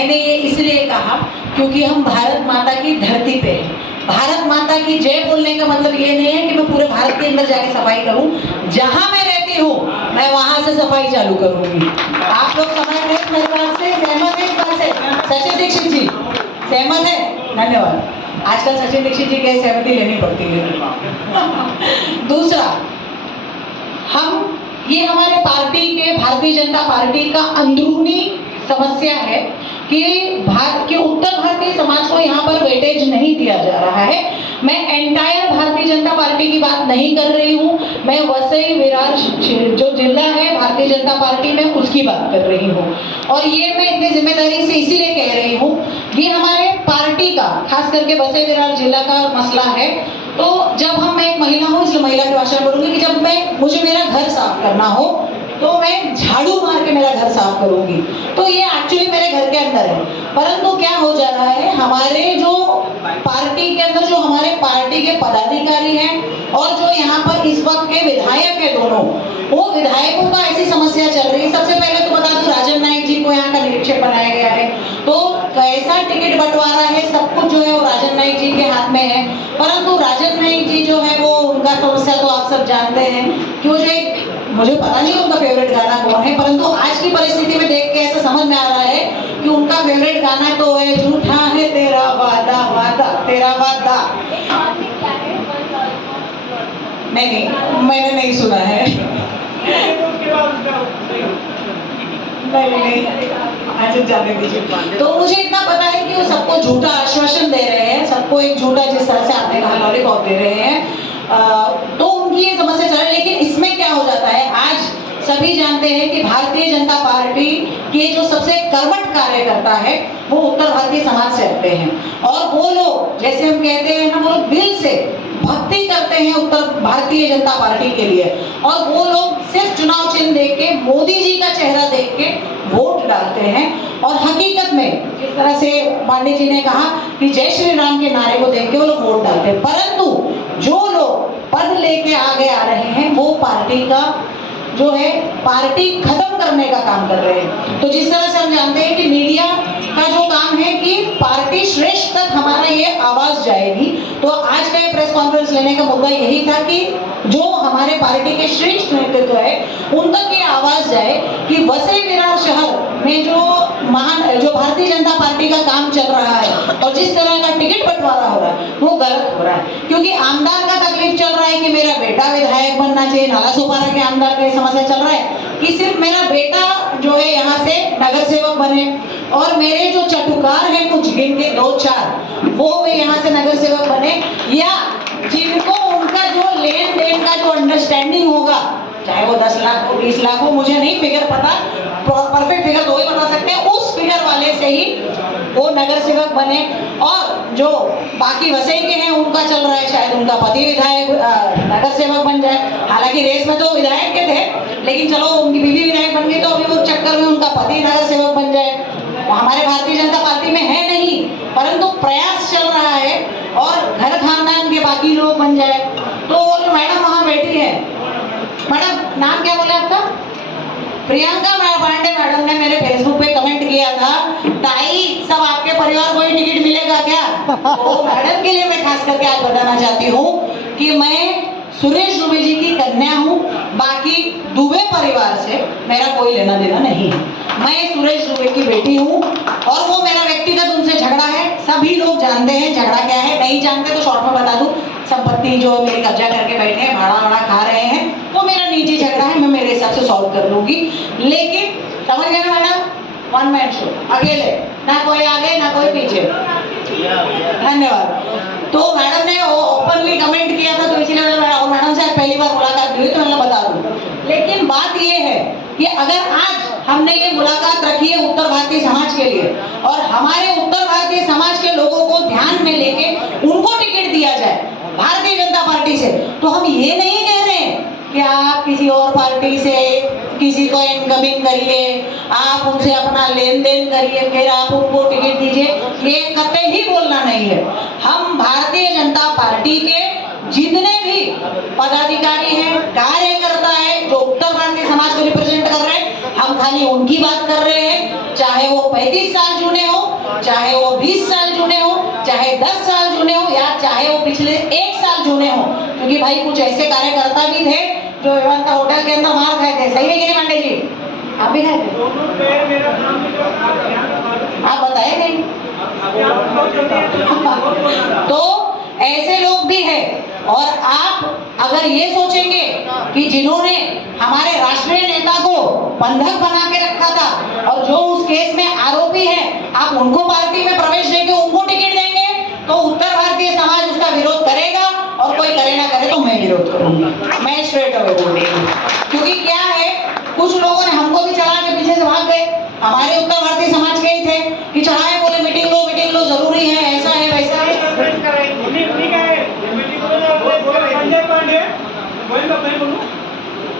मैंने ये इसलिए कहा क्योंकि हम भारत माता की धरती पे हैं। भारत माता की जय बोलने का मतलब ये नहीं है कि मैं पूरे भारत के अंदर जाके सफाई करूं। जहां मैं रहती हूँ मैं वहां से सफाई चालू करूंगी। आप लोग समझ रहे हैं मेरी बात से, सहमत है इस बात से? सचिन दीक्षित जी सहमत है? धन्यवाद। आजकल सचिन दीक्षित जी की सहमति लेनी पड़ती है। दूसरा, हम ये हमारे पार्टी के, भारतीय जनता पार्टी का अंदरूनी समस्या है कि भारत के उत्तर भारतीय समाज को यहाँ पर वेटेज नहीं दिया जा रहा है। मैं एंटायर भारतीय जनता पार्टी की बात नहीं कर रही हूँ, मैं वसई विरार जो जिला है भारतीय जनता पार्टी में उसकी बात कर रही हूँ। और ये मैं इतनी जिम्मेदारी से इसीलिए कह रही हूँ कि हमारे पार्टी का, खास करके वसई विरार जिला का मसला है। तो जब मैं एक महिला हूँ इसलिए महिला की भाषा करूंगी कि जब मुझे मेरा घर साफ करना हो तो मैं झाड़ू मार के मेरा घर साफ करूंगी। तो ये एक्चुअली मेरे घर के अंदर है, परंतु क्या हो जा रहा है, हमारे जो पार्टी के अंदर जो हमारे पार्टी के पदाधिकारी हैं और जो यहाँ पर इस वक्त के विधायक है दोनों, वो विधायकों का ऐसी समस्या चल रही है। सबसे पहले तो बता दूं, राजन नाईक जी को यहाँ का निरीक्षक बनाया गया है, तो कैसा टिकट बंटवारा है सब कुछ जो है वो राजन नाईक जी के हाथ में है। परंतु राजन नाईक जी जो है वो, उनका समस्या तो आप सब जानते हैं कि मुझे पता नहीं उनका फेवरेट गाना कौन है, परंतु आज की परिस्थिति में देख के ऐसा समझ में आ रहा है कि उनका फेवरेट गाना तो है झूठा है तेरा वादा वादा तेरा वादा। नहीं, मैंने नहीं सुना है। नहीं, अच्छा जाने दीजिए। तो मुझे इतना पता है कि वो सबको झूठा आश्वासन दे रहे हैं, सबको एक झूठा, जिस तरह से आपने कहा, लॉलीपॉप दे रहे हैं। तो उनकी ये समस्या चल रही है। लेकिन इसमें क्या हो जाता है, आज सभी जानते हैं कि भारतीय जनता पार्टी के जो सबसे कर्मठ कार्यकर्ता है वो उत्तर भारतीय समाज से आते हैं। और वो लोग, जैसे हम कहते हैं ना, वो लोग दिल से भक्ति करते हैं उत्तर भारतीय जनता पार्टी के लिए। और वो लोग सिर्फ चुनाव चिन्ह देख के, मोदी जी का चेहरा देख के वोट डालते हैं। और हकीकत में जिस तरह से पांडे जी ने कहा कि जय श्री राम के नारे को देख के वो लोग वोट डालते हैं। परंतु जो लोग पद लेके आगे आ रहे हैं वो पार्टी का जो है, पार्टी खत्म करने का काम कर रहे हैं। तो जिस तरह से हम जानते हैं कि मीडिया का जो काम है कि पार्टी श्रेष्ठ तक हमारा ये आवाज जाएगी, तो आज का ये प्रेस कॉन्फ्रेंस लेने का मुद्दा यही था कि जो हमारे पार्टी के श्रेष्ठ नेतृत्व है उन तक ये आवाज जाए कि वसई विरार शहर में जो भारतीय जनता पार्टी का काम चल रहा है और जिस तरह का टिकट बंटवारा हो रहा है वो गलत हो रहा है। क्योंकि आमदार का तकलीफ चल रहा है कि मेरा बेटा विधायक बनना चाहिए, नाला सोपारा के आमदार का समस्या चल रहा है कि सिर्फ मेरा बेटा जो है यहाँ से नगर सेवक बने और मेरे जो चटुकार हैं कुछ गिन के 2-4 वो यहाँ से नगर सेवक बने, या जिनको उनका जो लेन देन का जो अंडरस्टैंडिंग होगा, चाहे वो 10 लाख हो 20 लाख हो, मुझे नहीं फिगर पता, परफेक्ट फिगर तो ही बता सकते हैं, उस फिगर वाले से ही वो नगर सेवक बने। और जो बाकी वसई के हैं उनका चल रहा है शायद उनका पति विधायक नगर सेवक बन जाए। हालांकि रेस में तो विधायक के थे, लेकिन चलो उनकी बीवी विधायक बन गई तो अभी वो चक्कर में उनका पति नगर सेवक बन जाए। वो हमारे भारतीय जनता पार्टी में है नहीं, परंतु प्रयास चल रहा है और घर खानदान के बाकी लोग बन जाए। तो मैडम वहाँ बैठी है, मैडम नाम क्या बोले आपका? प्रियंका पांडे मैडम ने मेरे फेसबुक पे कमेंट किया था, ताई सब आपके परिवार को ही टिकट मिलेगा क्या? तो मैडम के लिए मैं खास करके आज बताना चाहती हूँ कि मैं सुरेश दुबे जी की कन्या हूँ, बाकी दुबे परिवार से मेरा कोई लेना देना नहीं है। मैं सुरेश दुबे की बेटी हूँ और वो मेरा व्यक्तिगत उनसे झगड़ा है, सभी लोग जानते हैं झगड़ा क्या है, नहीं जानते तो शॉर्ट में बता दूं, संपत्ति जो मेरी कब्जा करके बैठे हैं, भाड़ा वाड़ा खा रहे हैं, वो मेरा निजी झगड़ा है, मैं मेरे हिसाब से सॉल्व कर लूंगी। लेकिन समझ गए ना मैडम, वन मैन शो, अकेले, ना कोई आगे ना कोई पीछे। धन्यवाद। तो मैडम ने वो ओपनली कमेंट किया था, तो इसीलिए मैडम से पहली बार मुलाकात हुई तो मैं बता दूं। लेकिन बात ये है कि अगर आज हमने ये मुलाकात रखी है उत्तर भारतीय समाज के लिए और हमारे उत्तर भारतीय समाज के लोगों को ध्यान में लेके उनको टिकट दिया जाए भारतीय जनता पार्टी से, तो हम ये नहीं कह रहे हैं कि आप किसी और पार्टी से किसी को इनकमिंग करिए, आप उनसे अपना लेन देन करिए, फिर आप उनको टिकट दीजिए, ये कतई ही बोलना नहीं है। हम भारतीय जनता पार्टी के जितने भी पदाधिकारी हैं, कार्यकर्ता है जो उत्तर भारतीय समाज को रिप्रेजेंट कर रहे हैं, हम खाली उनकी बात कर रहे हैं। चाहे चाहे वो 35 साल जूने हो, चाहे वो 20 साल जूने हो, चाहे 10 साल जूने हो, या चाहे वो पिछले 1 साल जूने हो। क्योंकि भाई कुछ ऐसे कार्यकर्ता भी थे जो विवेकानंद होटल के अंदर मार खाए थे। सही है कि नहीं पांडे जी? आप भी खाए थे? आप बताए नहीं। तो ऐसे लोग भी हैं। और आप अगर ये सोचेंगे कि जिन्होंने हमारे राष्ट्रीय नेता को बंधक बना के रखा था और जो उस केस में आरोपी हैं, आप उनको पार्टी में प्रवेश देके उनको टिकट देंगे, तो उत्तर भारतीय समाज उसका विरोध करेगा। और कोई करे ना करे तो मैं विरोध करूंगी, मैं स्ट्रेट अवे बोल रही हूँ। क्योंकि क्या है, कुछ लोगों ने हमको भी चढ़ा के पीछे से भाग गए, हमारे उत्तर भारतीय समाज के ही थे कि चढ़ाए, बोले मीटिंग लो जरूरी है, ऐसा है वैसा है।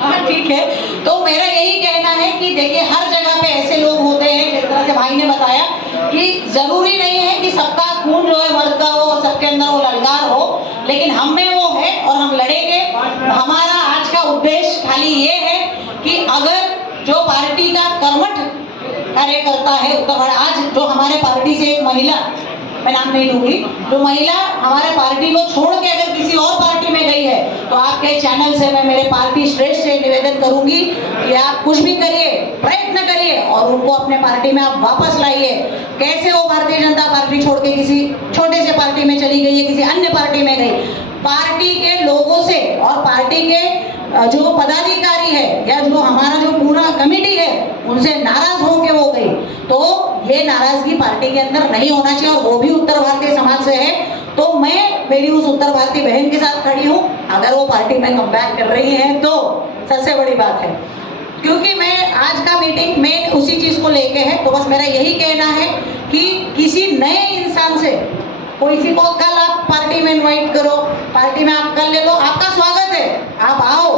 हाँ ठीक है। तो मेरा यही कहना है कि देखिए हर जगह पे ऐसे लोग होते हैं, जिस तरह से भाई ने बताया कि जरूरी नहीं है कि सबका खून जो है मर्द का हो, सबके अंदर वो ललकार हो, लेकिन हम में वो है और हम लड़ेंगे। हमारा आज का उद्देश्य खाली ये है कि अगर जो पार्टी का कर्मठ कार्यकर्ता है आज जो हमारे पार्टी से एक महिला, मैं नाम नहीं लूंगी, जो महिला हमारे पार्टी को छोड़ के अगर किसी और पार्टी में गई है, तो आपके चैनल से मैं मेरे पार्टी श्रेष्ठ से निवेदन करूंगी कि आप कुछ भी करिए, प्रयत्न करिए और उनको अपने पार्टी में आप वापस लाइए। कैसे वो भारतीय जनता पार्टी छोड़ के किसी छोटे से पार्टी में चली गई है, किसी अन्य पार्टी में गई, पार्टी के लोगों से और पार्टी के जो पदाधिकारी है या जो हमारा जो पूरा कमेटी है उनसे नाराज होके वो गई, तो ये नाराजगी पार्टी के अंदर नहीं होना चाहिए। और वो भी उत्तर भारतीय समाज से है, तो मैं मेरी उस उत्तर भारतीय बहन के साथ खड़ी हूँ। अगर वो पार्टी में कम बैक कर रही है तो सबसे बड़ी बात है, क्योंकि मैं आज का मीटिंग मेन उसी चीज को लेके है। तो बस मेरा यही कहना है कि किसी नए इंसान से कोई किसी को कल आप पार्टी में इनवाइट करो, पार्टी में आप कल ले लो, आपका स्वागत है, आप आओ,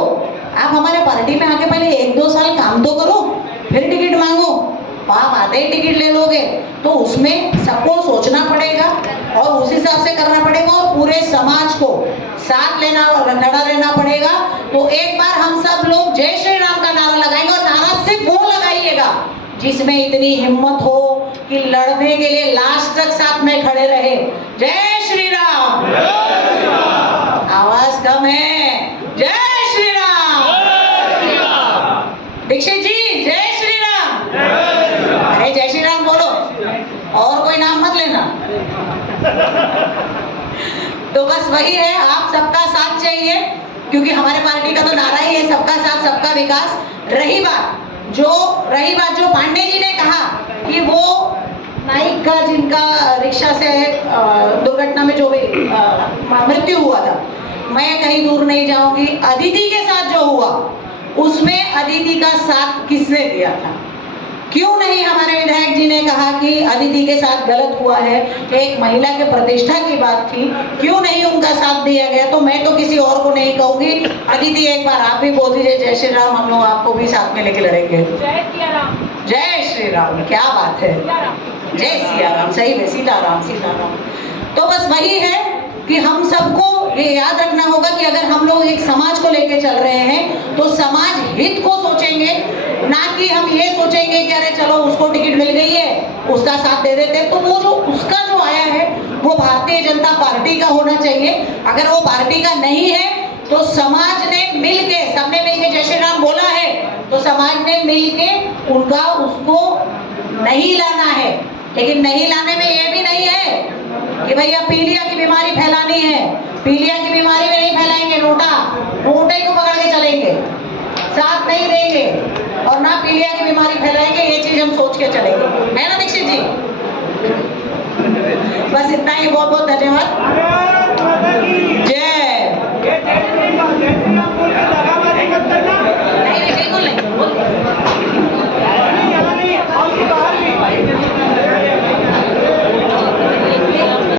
आप हमारे पार्टी में आके पहले 1-2 साल काम तो करो, फिर टिकट मांगो। आप आते ही टिकट ले लोगे तो उसमें सबको सोचना पड़ेगा और उस हिसाब से करना पड़ेगा और पूरे समाज को साथ लेना और खड़ा रहना पड़ेगा। तो एक बार हम सब लोग जय श्री राम का नारा लगाएंगे और नारा सिर्फ वो लगाइएगा जिसमें इतनी हिम्मत हो कि लड़ने के लिए लास्ट तक साथ में खड़े रहे। जय श्री राम। आवाज कम है। जय श्री राम। दीक्षित जी जय श्री राम। अरे जय श्री राम बोलो और कोई नाम मत लेना। तो बस वही है, आप सबका साथ चाहिए, क्योंकि हमारे पार्टी का तो नारा ही है सबका साथ सबका विकास। रही बात जो पांडे जी ने कहा कि वो नाइक का जिनका रिक्शा से दुर्घटना में जो भी मृत्यु हुआ था, मैं कहीं दूर नहीं जाऊंगी। अदिति के साथ जो हुआ उसमें अदिति का साथ किसने दिया था? क्यों नहीं हमारे विधायक जी ने कहा कि अदिति के साथ गलत हुआ है, एक महिला के प्रतिष्ठा की बात थी, क्यों नहीं उनका साथ दिया गया? तो मैं तो किसी और को नहीं कहूंगी। अदिति एक बार आप भी बोल दीजिए जय श्री राम, हम लोग आपको भी साथ में लेके लड़ेंगे। जय सिया राम। जय श्री राम। क्या बात है, जय सिया राम। सही में सीताराम सीताराम। तो बस वही है कि हम सबको ये याद रखना होगा कि अगर हम लोग एक समाज को लेके चल रहे हैं तो समाज हित को सोचेंगे, ना कि हम ये सोचेंगे कि अरे चलो उसको टिकट मिल गई है उसका साथ दे देते। तो वो जो उसका जो आया है वो भारतीय जनता पार्टी का होना चाहिए। अगर वो पार्टी का नहीं है तो समाज ने मिलके, सबने मिलके जय श्री राम बोला है तो समाज ने मिलके उनका उसको नहीं लाना है। लेकिन नहीं लाने में ये भी नहीं है कि भैया पीलिया की बीमारी फैलानी है, पीलिया की बीमारी में नहीं फैलाएंगे, नोटे को पकड़ के चलेंगे, साथ नहीं देंगे और ना पीलिया की बीमारी फैलाएंगे। ये चीज हम सोच के चलेंगे, है ना दीक्षित जी? बस इतना ही, बहुत बहुत धन्यवाद।